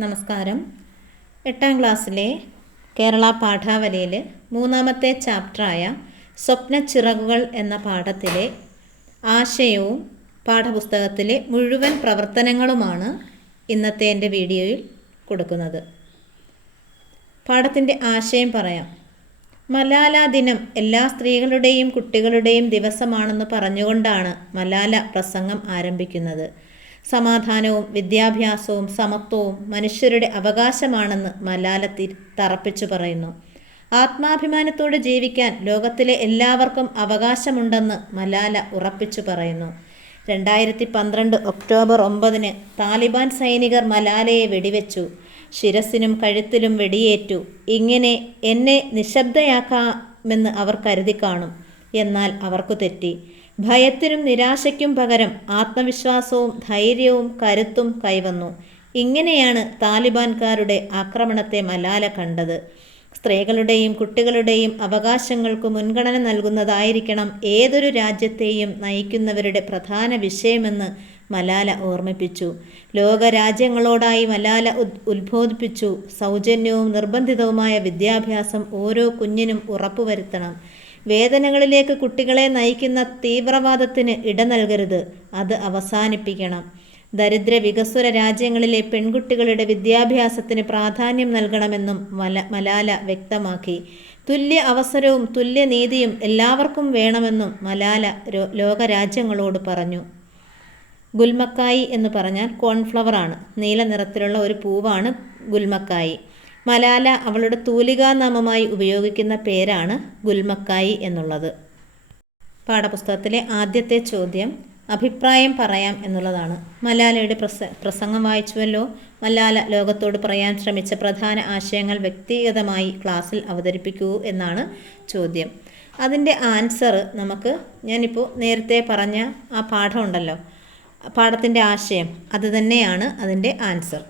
നമസ്കാരം. എട്ടാം ക്ലാസ്സിലെ കേരള പാഠാവലിയിൽ മൂന്നാമത്തെ ചാപ്റ്ററായ സ്വപ്നച്ചിറകുകൾ എന്ന പാഠത്തിലെ ആശയവും പാഠപുസ്തകത്തിലെ മുഴുവൻ പ്രവർത്തനങ്ങളുമാണ് ഇന്നത്തെ എന്റെ വീഡിയോയിൽ കൊടുക്കുന്നത്. പാഠത്തിന്റെ ആശയം പറയാം. മലാല ദിനം എല്ലാ സ്ത്രീകളുടെയും കുട്ടികളുടെയും ദിവസമാണെന്ന് പറഞ്ഞുകൊണ്ടാണ് മലാല പ്രസംഗം ആരംഭിക്കുന്നത്. സമാധാനവും വിദ്യാഭ്യാസവും സമത്വവും മനുഷ്യരുടെ അവകാശമാണെന്ന് മലാല തറപ്പിച്ചു പറയുന്നു. ആത്മാഭിമാനത്തോടെ ജീവിക്കാൻ ലോകത്തിലെ എല്ലാവർക്കും അവകാശമുണ്ടെന്ന് മലാല ഉറപ്പിച്ചു പറയുന്നു. രണ്ടായിരത്തി പന്ത്രണ്ട് ഒക്ടോബർ ഒമ്പതിന് താലിബാൻ സൈനികർ മലാലയെ വെടിവെച്ചു. ശിരസിനും കഴുത്തിലും വെടിയേറ്റു. ഇങ്ങനെ എന്നെ നിശബ്ദയാക്കാമെന്ന് അവർ കരുതി കാണും. എന്നാൽ അവർക്കു തെറ്റി. ഭയത്തിനും നിരാശയ്ക്കും പകരം ആത്മവിശ്വാസവും ധൈര്യവും കരുത്തും കൈവന്നു. ഇങ്ങനെയാണ് താലിബാൻകാരുടെ ആക്രമണത്തെ മലാല കണ്ടത്. സ്ത്രീകളുടെയും കുട്ടികളുടെയും അവകാശങ്ങൾക്ക് മുൻഗണന നൽകുന്നതായിരിക്കണം ഏതൊരു രാജ്യത്തെയും നയിക്കുന്നവരുടെ പ്രധാന വിഷയമെന്ന് മലാല ഓർമ്മിപ്പിച്ചു. ലോകരാജ്യങ്ങളോടായി മലാല ഉദ്ബോധിപ്പിച്ചു സൗജന്യവും നിർബന്ധിതവുമായ വിദ്യാഭ്യാസം ഓരോ കുഞ്ഞിനും ഉറപ്പുവരുത്തണം. വേദനകളിലേക്ക് കുട്ടികളെ നയിക്കുന്ന തീവ്രവാദത്തിന് ഇട നൽകരുത്. അത് അവസാനിപ്പിക്കണം. ദരിദ്ര വികസ്വര രാജ്യങ്ങളിലെ പെൺകുട്ടികളുടെ വിദ്യാഭ്യാസത്തിന് പ്രാധാന്യം നൽകണമെന്നും മല മലാല വ്യക്തമാക്കി. തുല്യ അവസരവും തുല്യ നീതിയും എല്ലാവർക്കും വേണമെന്നും മലാല ലോകരാജ്യങ്ങളോട് പറഞ്ഞു. ഗുൽമക്കായി എന്ന് പറഞ്ഞാൽ കോൺഫ്ലവറാണ് നീല നിറത്തിലുള്ള ഒരു പൂവാണ് ഗുൽമക്കായി. മലാല അവളുടെ തൂലികാനാമമായി ഉപയോഗിക്കുന്ന പേരാണ് ഗുൽമക്കായി എന്നുള്ളത്. പാഠപുസ്തകത്തിലെ ആദ്യത്തെ ചോദ്യം അഭിപ്രായം പറയാം എന്നുള്ളതാണ്. മലാലയുടെ പ്രസ പ്രസംഗം വായിച്ചുവല്ലോ. മലാല ലോകത്തോട് പറയാൻ ശ്രമിച്ച പ്രധാന ആശയങ്ങൾ വ്യക്തിഗതമായി ക്ലാസ്സിൽ അവതരിപ്പിക്കൂ എന്നാണ് ചോദ്യം. അതിന്റെ ആൻസർ നമുക്ക് ഞാനിപ്പോൾ നേരത്തെ പറഞ്ഞ ആ പാഠമുണ്ടല്ലോ. പാഠത്തിന്റെ ആശയം അത് തന്നെയാണ് അതിന്റെ ആൻസർ.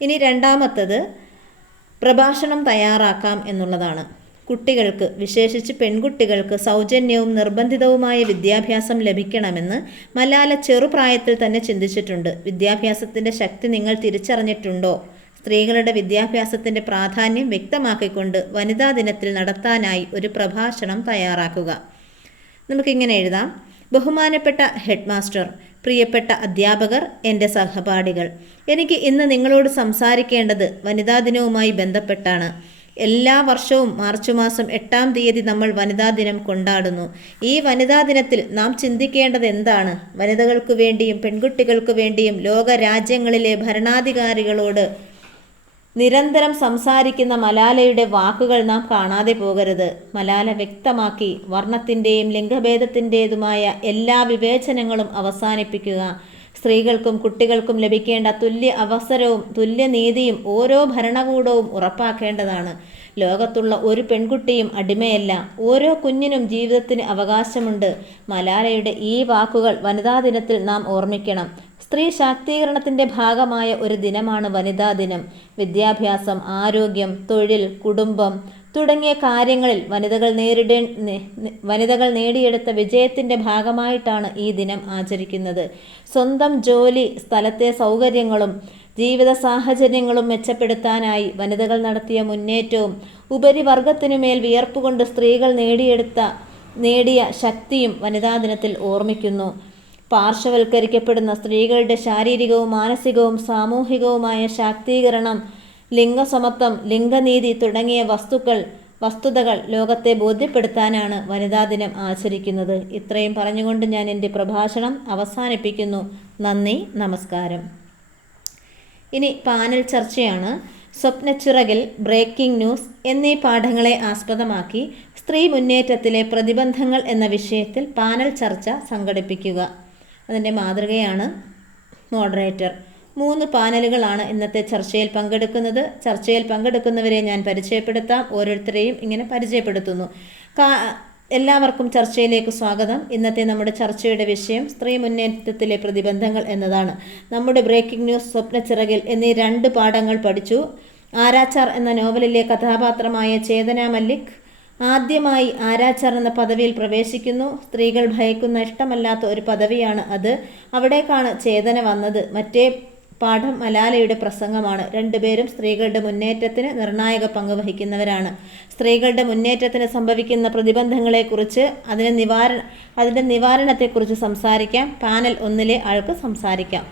ഇനി രണ്ടാമത്തത് പ്രഭാഷണം തയ്യാറാക്കാം എന്നുള്ളതാണ്. കുട്ടികൾക്ക് വിശേഷിച്ച് പെൺകുട്ടികൾക്ക് സൗജന്യവും നിർബന്ധിതവുമായ വിദ്യാഭ്യാസം ലഭിക്കണമെന്ന് മലാല ചെറുപ്രായത്തിൽ തന്നെ ചിന്തിച്ചിട്ടുണ്ട്. വിദ്യാഭ്യാസത്തിന്റെ ശക്തി നിങ്ങൾ തിരിച്ചറിഞ്ഞിട്ടുണ്ടോ? സ്ത്രീകളുടെ വിദ്യാഭ്യാസത്തിന്റെ പ്രാധാന്യം വ്യക്തമാക്കിക്കൊണ്ട് വനിതാ ദിനത്തിൽ നടത്താനായി ഒരു പ്രഭാഷണം തയ്യാറാക്കുക. നമുക്കിങ്ങനെ എഴുതാം. ബഹുമാനപ്പെട്ട ഹെഡ് മാസ്റ്റർ പ്രിയപ്പെട്ട അധ്യാപകർ എന്റെ സഹപാഠികൾ എനിക്ക് ഇന്ന് നിങ്ങളോട് സംസാരിക്കേണ്ടത് വനിതാ ദിനവുമായി ബന്ധപ്പെട്ടാണ്. എല്ലാ വർഷവും മാർച്ച് മാസം എട്ടാം തീയതി നമ്മൾ വനിതാ ദിനം കൊണ്ടാടുന്നു. ഈ വനിതാ ദിനത്തിൽ നാം ചിന്തിക്കേണ്ടത് എന്താണ്? വനിതകൾക്ക് വേണ്ടിയും പെൺകുട്ടികൾക്ക് വേണ്ടിയും ലോക രാജ്യങ്ങളിലെ ഭരണാധികാരികളോട് നിരന്തരം സംസാരിക്കുന്ന മലാലയുടെ വാക്കുകൾ നാം കാണാതെ പോകരുത്. മലാല വ്യക്തമാക്കി വർണത്തിന്റെയും ലിംഗഭേദത്തിന്റെതുമായ എല്ലാ വിവേചനങ്ങളും അവസാനിപ്പിക്കുക. സ്ത്രീകൾക്കും കുട്ടികൾക്കും ലഭിക്കേണ്ട തുല്യ അവസരവും തുല്യനീതിയും ഓരോ ഭരണകൂടവും ഉറപ്പാക്കേണ്ടതാണ്. ലോകത്തുള്ള ഒരു പെൺകുട്ടിയും അടിമയല്ല. ഓരോ കുഞ്ഞിനും ജീവിതത്തിന് അവകാശമുണ്ട്. മലാലയുടെ ഈ വാക്കുകൾ വനിതാ ദിനത്തിൽ നാം ഓർമ്മിക്കണം. സ്ത്രീ ശാക്തീകരണത്തിന്റെ ഭാഗമായ ഒരു ദിനമാണ് വനിതാ ദിനം. വിദ്യാഭ്യാസം ആരോഗ്യം തൊഴിൽ കുടുംബം തുടങ്ങിയ കാര്യങ്ങളിൽ വനിതകൾ നേരിടേ വനിതകൾ നേടിയെടുത്ത വിജയത്തിന്റെ ഭാഗമായിട്ടാണ് ഈ ദിനം ആചരിക്കുന്നത്. സ്വന്തം ജോലി സ്ഥലത്തെ സൗകര്യങ്ങളും ജീവിത സാഹചര്യങ്ങളും മെച്ചപ്പെടുത്താനായി വനിതകൾ നടത്തിയ മുന്നേറ്റവും ഉപരിവർഗത്തിനുമേൽ വിയർപ്പുകൊണ്ട് സ്ത്രീകൾ നേടിയെടുത്ത നേടിയ ശക്തിയും വനിതാ ദിനത്തിൽ ഓർമ്മിക്കുന്നു. പാർശ്വവൽക്കരിക്കപ്പെടുന്ന സ്ത്രീകളുടെ ശാരീരികവും മാനസികവും സാമൂഹികവുമായ ശാക്തീകരണം ലിംഗസമത്വം ലിംഗനീതി തുടങ്ങിയ വസ്തുക്കൾ വസ്തുതകൾ ലോകത്തെ ബോധ്യപ്പെടുത്താനാണ് വനിതാ ദിനം ആചരിക്കുന്നത്. ഇത്രയും പറഞ്ഞുകൊണ്ട് ഞാൻ എന്റെ പ്രഭാഷണം അവസാനിപ്പിക്കുന്നു. നന്ദി നമസ്കാരം. ഇനി പാനൽ ചർച്ചയാണ്. സ്വപ്നച്ചിറകിൽ ബ്രേക്കിംഗ് ന്യൂസ് എന്നീ പാഠങ്ങളെ ആസ്പദമാക്കി സ്ത്രീ മുന്നേറ്റത്തിലെ പ്രതിബന്ധങ്ങൾ എന്ന വിഷയത്തിൽ പാനൽ ചർച്ച സംഘടിപ്പിക്കുക. അതിന്റെ മാതൃകയാണ് മോഡറേറ്റർ. മൂന്ന് പാനലുകളാണ് ഇന്നത്തെ ചർച്ചയിൽ പങ്കെടുക്കുന്നത്. ചർച്ചയിൽ പങ്കെടുക്കുന്നവരെ ഞാൻ പരിചയപ്പെടുത്താം. ഓരോരുത്തരെയും ഇങ്ങനെ പരിചയപ്പെടുത്തുന്നു. എല്ലാവർക്കും ചർച്ചയിലേക്ക് സ്വാഗതം. ഇന്നത്തെ നമ്മുടെ ചർച്ചയുടെ വിഷയം സ്ത്രീ മുന്നേറ്റത്തിലെ പ്രതിബന്ധങ്ങൾ എന്നതാണ്. നമ്മുടെ ബ്രേക്കിംഗ് ന്യൂസ് സ്വപ്നച്ചിറകിൽ എന്നീ രണ്ട് പാഠങ്ങൾ പഠിച്ചു. ആരാച്ചാർ എന്ന നോവലിലെ കഥാപാത്രമായ ചേതന മല്ലിക് ആദ്യമായി ആരാച്ചാർ എന്ന പദവിയിൽ പ്രവേശിക്കുന്നു. സ്ത്രീകൾ ഭയക്കുന്ന ഇഷ്ടമല്ലാത്ത ഒരു പദവിയാണ് അത്. അവിടേക്കാണ് ചേതന വന്നത്. മറ്റേ പാഠം മലാലയുടെ പ്രസംഗമാണ്. രണ്ടുപേരും സ്ത്രീകളുടെ മുന്നേറ്റത്തിന് നിർണായക പങ്ക് വഹിക്കുന്നവരാണ്. സ്ത്രീകളുടെ മുന്നേറ്റത്തിന് സംഭവിക്കുന്ന പ്രതിബന്ധങ്ങളെക്കുറിച്ച് അതിനെ നിവാരണ അതിന്റെ നിവാരണത്തെക്കുറിച്ച് സംസാരിക്കാം. പാനൽ ഒന്നിലെ ആൾക്ക് സംസാരിക്കാം.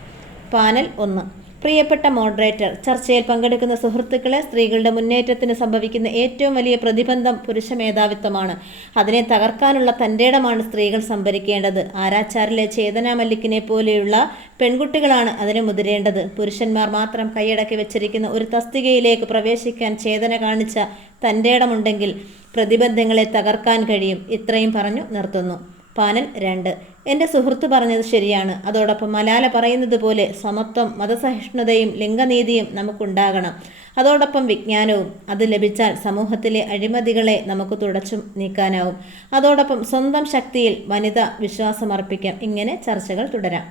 പാനൽ ഒന്ന്. പ്രിയപ്പെട്ട മോഡറേറ്റർ ചർച്ചയിൽ പങ്കെടുക്കുന്ന സുഹൃത്തുക്കളെ സ്ത്രീകളുടെ മുന്നേറ്റത്തിന് സംഭവിക്കുന്ന ഏറ്റവും വലിയ പ്രതിബന്ധം പുരുഷ മേധാവിത്വമാണ്. അതിനെ തകർക്കാനുള്ള തന്റെടമാണ് സ്ത്രീകൾ സംഭരിക്കേണ്ടത്. ആരാച്ചാരിലെ ചേതന മല്ലിക്കിനെ പോലെയുള്ള പെൺകുട്ടികളാണ് അതിനെ മുതിരേണ്ടത്. പുരുഷന്മാർ മാത്രം കൈയടക്കി വെച്ചിരിക്കുന്ന ഒരു തസ്തികയിലേക്ക് പ്രവേശിക്കാൻ ചേതന കാണിച്ച തന്റെടമുണ്ടെങ്കിൽ പ്രതിബന്ധങ്ങളെ തകർക്കാൻ കഴിയും. ഇത്രയും പറഞ്ഞു നിർത്തുന്നു. പാനൽ രണ്ട്. എന്റെ സുഹൃത്ത് പറഞ്ഞത് ശരിയാണ്. അതോടൊപ്പം മലാല പറയുന്നത് പോലെ സമത്വം മതസഹിഷ്ണുതയും ലിംഗനീതിയും നമുക്കുണ്ടാകണം. അതോടൊപ്പം വിജ്ഞാനവും അത് ലഭിച്ചാൽ സമൂഹത്തിലെ അഴിമതികളെ നമുക്ക് തുടച്ചു നീക്കാനാവും. അതോടൊപ്പം സ്വന്തം ശക്തിയിൽ വനിത വിശ്വാസമർപ്പിക്കാം. ഇങ്ങനെ ചർച്ചകൾ തുടരാം.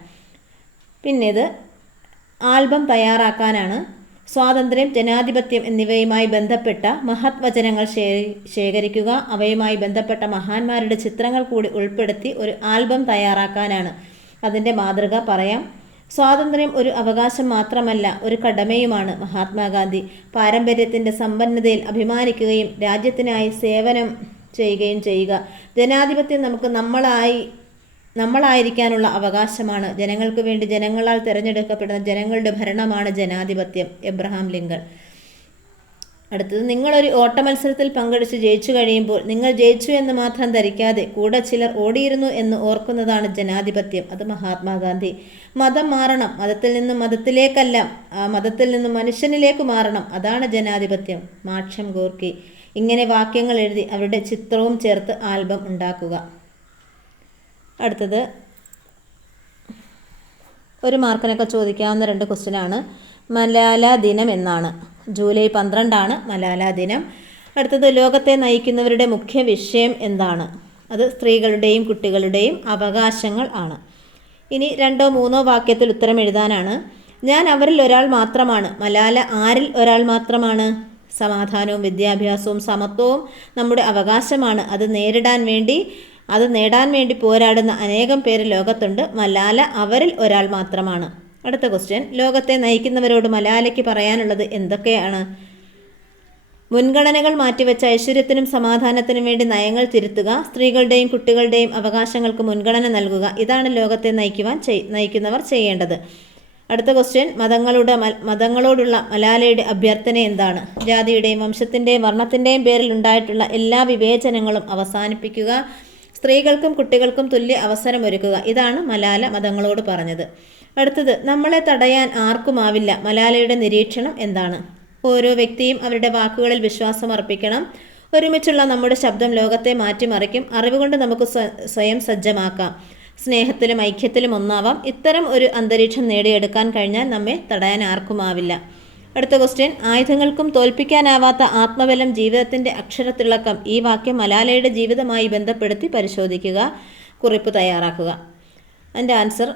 പിന്നീട് ആൽബം തയ്യാറാക്കാനാണ് സ്വാതന്ത്ര്യം ജനാധിപത്യം എന്നിവയുമായി ബന്ധപ്പെട്ട മഹത്വചനങ്ങൾ ശേഖരിക്കുക അവയുമായി ബന്ധപ്പെട്ട മഹാന്മാരുടെ ചിത്രങ്ങൾ കൂടി ഉൾപ്പെടുത്തി ഒരു ആൽബം തയ്യാറാക്കാനാണ് അതിന്റെ മാതൃക പറയാം. സ്വാതന്ത്ര്യം ഒരു അവകാശം മാത്രമല്ല ഒരു കടമയുമാണ് മഹാത്മാഗാന്ധി. പാരമ്പര്യത്തിന്റെ സമ്പന്നതയിൽ അഭിമാനിക്കുകയും രാജ്യത്തിനായി സേവനം ചെയ്യുകയും ചെയ്യുക. ജനാധിപത്യം നമുക്ക് നമ്മളായി നമ്മളായിരിക്കാനുള്ള അവകാശമാണ്. ജനങ്ങൾക്ക് വേണ്ടി ജനങ്ങളാൽ തിരഞ്ഞെടുക്കപ്പെടുന്ന ജനങ്ങളുടെ ഭരണമാണ് ജനാധിപത്യം. എബ്രഹാം ലിങ്കൺ അടുത്തത് നിങ്ങളൊരു ഓട്ട മത്സരത്തിൽ പങ്കെടുത്ത് ജയിച്ചു കഴിയുമ്പോൾ നിങ്ങൾ ജയിച്ചു എന്ന് മാത്രം ധരിക്കാതെ കൂടെ ചിലർ ഓടിയിരുന്നു എന്ന് ഓർക്കുന്നതാണ് ജനാധിപത്യം. അത് മഹാത്മാഗാന്ധി. മതം മാറണം. മതത്തിൽ നിന്നും മതത്തിലേക്കല്ല മതത്തിൽ നിന്നും മനുഷ്യനിലേക്ക് മാറണം. അതാണ് ജനാധിപത്യം. മാക്ഷം ഗോർക്കി. ഇങ്ങനെ വാക്യങ്ങൾ എഴുതി അവരുടെ ചിത്രവും ചേർത്ത് ആൽബം ഉണ്ടാക്കുക. അടുത്തത് ഒരു മാർക്കിനൊക്കെ ചോദിക്കാവുന്ന രണ്ട് ക്വസ്റ്റ്യനാണ് മലാല ദിനം എന്നാണ്. ജൂലൈ പന്ത്രണ്ടാണ് മലാല ദിനം. അടുത്തത് ലോകത്തെ നയിക്കുന്നവരുടെ മുഖ്യ വിഷയം എന്താണ്? അത് സ്ത്രീകളുടെയും കുട്ടികളുടെയും അവകാശങ്ങൾ ആണ്. ഇനി രണ്ടോ മൂന്നോ വാക്യത്തിൽ ഉത്തരം എഴുതാനാണ്. ഞാൻ അവരിൽ ഒരാൾ മാത്രമാണ്. മലാല ആരിൽ ഒരാൾ മാത്രമാണ്? സമാധാനവും വിദ്യാഭ്യാസവും സമത്വവും നമ്മുടെ അവകാശമാണ്. അത് നേരിടാൻ വേണ്ടി അത് നേടാൻ വേണ്ടി പോരാടുന്ന അനേകം പേര് ലോകത്തുണ്ട്. മലാല അവരിൽ ഒരാൾ മാത്രമാണ്. അടുത്ത ക്വസ്റ്റ്യൻ ലോകത്തെ നയിക്കുന്നവരോട് മലാലയ്ക്ക് പറയാനുള്ളത് എന്തൊക്കെയാണ്? മുൻഗണനകൾ മാറ്റിവെച്ച ഐശ്വര്യത്തിനും സമാധാനത്തിനും വേണ്ടി നയങ്ങൾ തിരുത്തുക സ്ത്രീകളുടെയും കുട്ടികളുടെയും അവകാശങ്ങൾക്ക് മുൻഗണന നൽകുക ഇതാണ് ലോകത്തെ നയിക്കുവാൻ നയിക്കുന്നവർ ചെയ്യേണ്ടത്. അടുത്ത ക്വസ്റ്റ്യൻ മതങ്ങളുടെ മതങ്ങളോടുള്ള മലാലയുടെ അഭ്യർത്ഥന എന്താണ്? ജാതിയുടെയും വംശത്തിന്റെയും വർണത്തിന്റെയും പേരിൽ ഉണ്ടായിട്ടുള്ള എല്ലാ വിവേചനങ്ങളും അവസാനിപ്പിക്കുക. സ്ത്രീകൾക്കും കുട്ടികൾക്കും തുല്യ അവസരമൊരുക്കുക. ഇതാണ് മലാല മതങ്ങളോട് പറഞ്ഞത്. അടുത്തത് നമ്മളെ തടയാൻ ആർക്കുമാവില്ല മലാലയുടെ നിരീക്ഷണം എന്താണ്? ഓരോ വ്യക്തിയും അവരുടെ വാക്കുകളിൽ വിശ്വാസം അർപ്പിക്കണം. ഒരുമിച്ചുള്ള നമ്മുടെ ശബ്ദം ലോകത്തെ മാറ്റിമറിക്കും. അറിവുകൊണ്ട് നമുക്ക് സ്വയം സജ്ജമാക്കാം. സ്നേഹത്തിലും ഐക്യത്തിലും ഒന്നാവാം. ഇത്തരം ഒരു അന്തരീക്ഷം നേടിയെടുക്കാൻ കഴിഞ്ഞാൽ നമ്മെ തടയാൻ ആർക്കുമാവില്ല അടുത്ത ക്വസ്റ്റ്യൻ ആയുധങ്ങൾക്കും തോൽപ്പിക്കാനാവാത്ത ആത്മബലം ജീവിതത്തിന്റെ അക്ഷരത്തിളക്കം ഈ വാക്യം മലാലയുടെ ജീവിതമായി ബന്ധപ്പെടുത്തി പരിശോധിക്കുക. കുറിപ്പ് തയ്യാറാക്കുക. എന്റെ ആൻസർ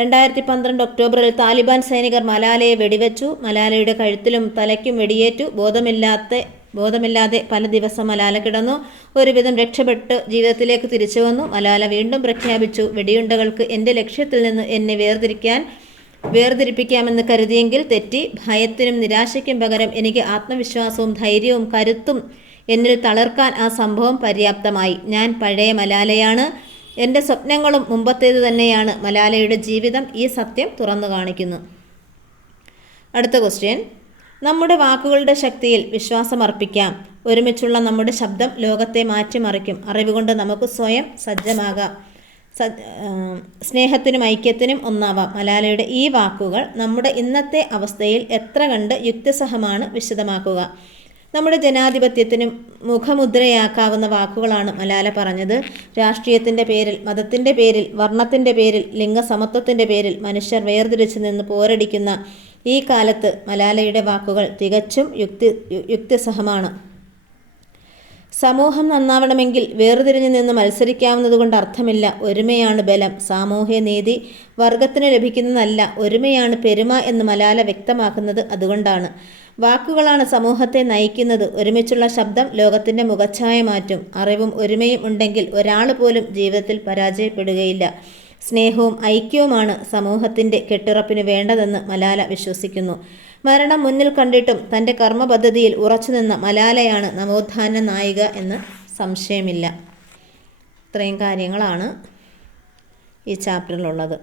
രണ്ടായിരത്തി പന്ത്രണ്ട് ഒക്ടോബറിൽ താലിബാൻ സൈനികർ മലാലയെ വെടിവെച്ചു. മലാലയുടെ കഴുത്തിലും തലയ്ക്കും വെടിയേറ്റു. ബോധമില്ലാത്ത ബോധമില്ലാതെ പല ദിവസം മലാല കിടന്നു. ഒരുവിധം രക്ഷപ്പെട്ട് ജീവിതത്തിലേക്ക് തിരിച്ചു വന്നു. മലാല വീണ്ടും പ്രഖ്യാപിച്ചു വെടിയുണ്ടകൾക്ക് എന്റെ ലക്ഷ്യത്തിൽ നിന്ന് എന്നെ വേർതിരിക്കാൻ വേർതിരിപ്പിക്കാമെന്ന് കരുതിയെങ്കിൽ തെറ്റി ഭയത്തിനും നിരാശയ്ക്കും പകരം എനിക്ക് ആത്മവിശ്വാസവും ധൈര്യവും കരുത്തും എന്നിൽ തളർക്കാൻ ആ സംഭവം പര്യാപ്തമായി. ഞാൻ പഴയ മലാലയാണ്. എന്റെ സ്വപ്നങ്ങളും മുമ്പത്തേത് തന്നെയാണ്. മലാലയുടെ ജീവിതം ഈ സത്യം തുറന്നു കാണിക്കുന്നു. അടുത്ത ക്വസ്റ്റ്യൻ നമ്മുടെ വാക്കുകളുടെ ശക്തിയിൽ വിശ്വാസമർപ്പിക്കാം ഒരുമിച്ചുള്ള നമ്മുടെ ശബ്ദം ലോകത്തെ മാറ്റിമറിക്കും. അറിവുകൊണ്ട് നമുക്ക് സ്വയം സജ്ജമാകാം. സ്നേഹത്തിനും ഐക്യത്തിനും ഒന്നാവാം. മലാലയുടെ ഈ വാക്കുകൾ നമ്മുടെ ഇന്നത്തെ അവസ്ഥയിൽ എത്ര കണ്ട് യുക്തിസഹമാണ് വിശദമാക്കുക. നമ്മുടെ ജനാധിപത്യത്തിനും മുഖമുദ്രയാക്കാവുന്ന വാക്കുകളാണ് മലാല പറഞ്ഞത്. രാഷ്ട്രീയത്തിന്റെ പേരിൽ മതത്തിന്റെ പേരിൽ വർണത്തിന്റെ പേരിൽ ലിംഗസമത്വത്തിന്റെ പേരിൽ മനുഷ്യർ വേർതിരിച്ചു നിന്ന് പോരടിക്കുന്ന ഈ കാലത്ത് മലാലയുടെ വാക്കുകൾ തികച്ചും യുക്തി യുക്തിസഹമാണ്. സമൂഹം നന്നാവണമെങ്കിൽ വേർതിരിഞ്ഞു നിന്ന് മത്സരിക്കാവുന്നതുകൊണ്ട് അർത്ഥമില്ല ഒരുമയാണ് ബലം. സാമൂഹ്യ നീതി വർഗത്തിന് ലഭിക്കുന്നതല്ല ഒരുമയാണ് പെരുമ എന്ന് മലാല വ്യക്തമാക്കുന്നത് അതുകൊണ്ടാണ്. വാക്കുകളാണ് സമൂഹത്തെ നയിക്കുന്നത്. ഒരുമിച്ചുള്ള ശബ്ദം ലോകത്തിന്റെ മുഖച്ഛായ മാറ്റും. അറിവും ഒരുമയും ഉണ്ടെങ്കിൽ ഒരാൾ പോലും ജീവിതത്തിൽ പരാജയപ്പെടുകയില്ല. സ്നേഹവും ഐക്യവുമാണ് സമൂഹത്തിന്റെ കെട്ടുറപ്പിന് വേണ്ടതെന്ന് മലാല വിശ്വസിക്കുന്നു. മരണം മുന്നിൽ കണ്ടിട്ടും തന്റെ കർമ്മപദ്ധതിയിൽ ഉറച്ചുനിന്ന മലാലയാണ് നവോത്ഥാന നായിക എന്ന് സംശയമില്ല. ഇത്രയും കാര്യങ്ങളാണ് ഈ ചാപ്റ്ററിലുള്ളത്.